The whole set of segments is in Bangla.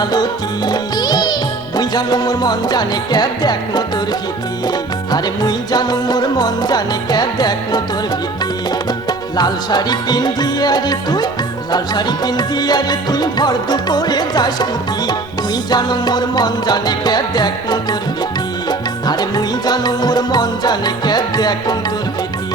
মালতী মুই জানো মোর মন জানে কে দেখো তোর ভীতি আরে মুই জানো মোর মন জানে কে দেখো তোর ভীতি লাল শাড়ি পিন্দিয়া রে তুই লাল শাড়ি পিন্দিয়া রে তুই ভর দুপুরে যাস কুতি মুই জানো মোর মন জানে কে দেখো তোর ভীতি আরে মুই জানো মোর মন জানে কে দেখো তোর ভীতি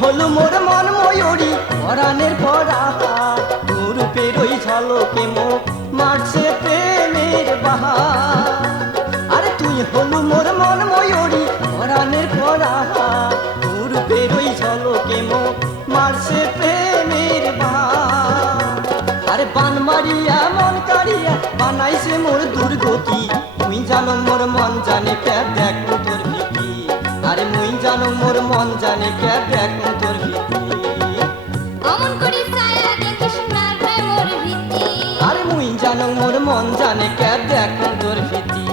হলো মোর মন ময়ূরী পরাণের পরা তোর রূপের ওই ঝলকে মুখ মারছে প্রেমের বাহার আরে তুই হলো মোর মন ময়ূরী পরাণের পরা তোর রূপের ওই ঝলকে মুখ মারছে প্রেমের বাহার আরে বান মারিয়া মন কাড়িয়া বানাইছে মোর দুর্গতি তুই জানো মোর মন জানে কে দেখো তোর ভীতি আরে মুই জানো মোর মন জানে কে দেখো তোর ভীতি অমন করি ছায়া দেখিস না রে মোর ভীতি আরে মুই জানো মোর মন জানে কে দেখো তোর ভীতি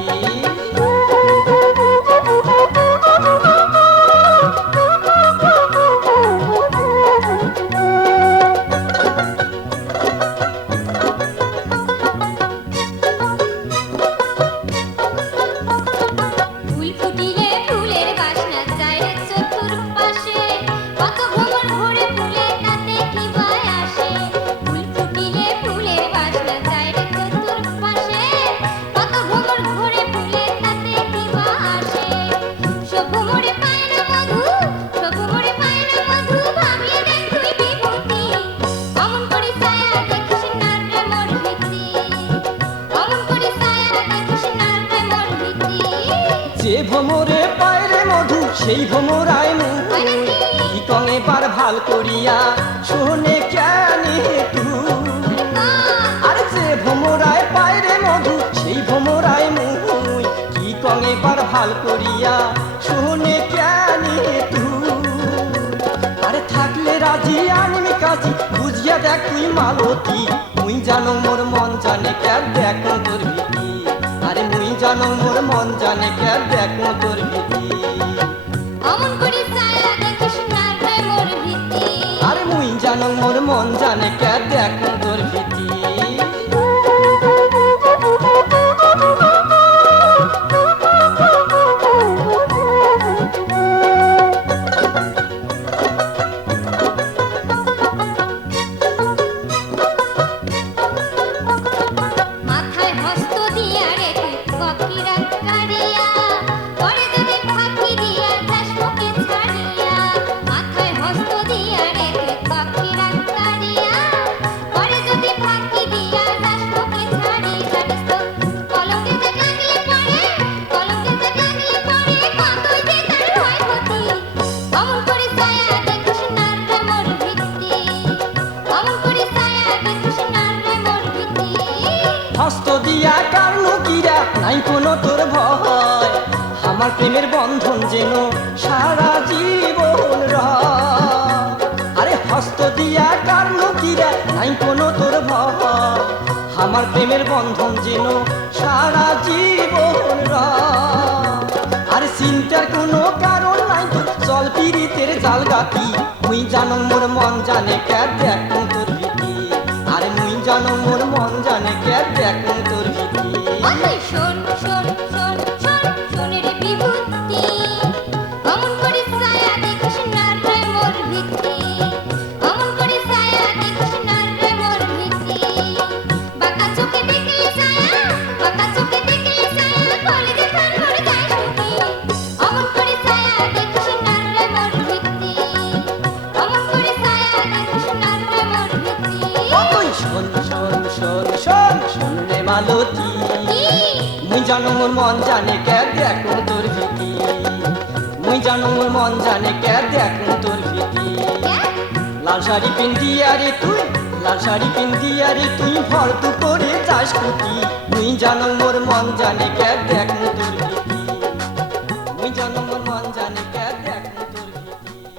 যে ভোমরে পায়রে মধু সেই ভোমরায় মুই কঙে বার ভাল করিয়া শোনে কেনে তুই আরে যে ভোমরায় পায়রে মধু সেই ভোমরায় মুই কি কঙে বার ভাল করিয়া শোনে কেনে তুই আরে থাকলে রাজি আনিমি কাজী বুঝিয়া দেখ তুই মালতী মুই জানো মোর মন জানে কে দেখো তোর ভীতি আরে মুই জানো মোর মন জানে কে দেখো তোর ভীতি অমন করি ছায়া দেখিস না রে মোর ভীতি আরে মুই জানো মোর মন জানে কে দেখো তোর ভীতি হস্ত দিয়া কারণ কিরা নাই কোনো তোর ভয় আমার প্রেমের বন্ধন যেন সারা জীবন রয় আরে হস্ত দিয়া কারণ কিরা নাই কোনো তোর ভয় আমার প্রেমের বন্ধন যেন সারা জীবন রয় আরে চিন্তার কোনো কারণ নাই চল পিরিতের জাল গাতি মুই জানো মোর মন জানে কে দেখো তোর ভীতি আরে মুই জানো মোর মন জানে কে দেখো তোর ভীতি শোন শোন শোন শোন শোনে রে বিভূতি অমন করি ছায়া দেখিস না রে মোর ভীতি অমন করি ছায়া দেখিস না রে মোর ভীতি বাঁকা চোখে দেখলি ছায়া বাঁকা চোখে দেখলি ছায়া বলে যে খান মরে যায় সুখী অমন করি ছায়া দেখিস না রে মোর ভীতি অমন করি ছায়া দেখিস না রে মোর মোর মন জানে কে দেখো তোর ভীতি মুই জানো মোর মন জানে কে দেখো তোর ভীতি লাল শাড়ি পিন্দিয়া রে তুই লাল শাড়ি পিন্দিয়া রে তুই ভরতু করে যাস কুটি মুই জানো মোর মন জানে কে দেখো তোর ভীতি মুই জানো মোর মন জানে কে দেখো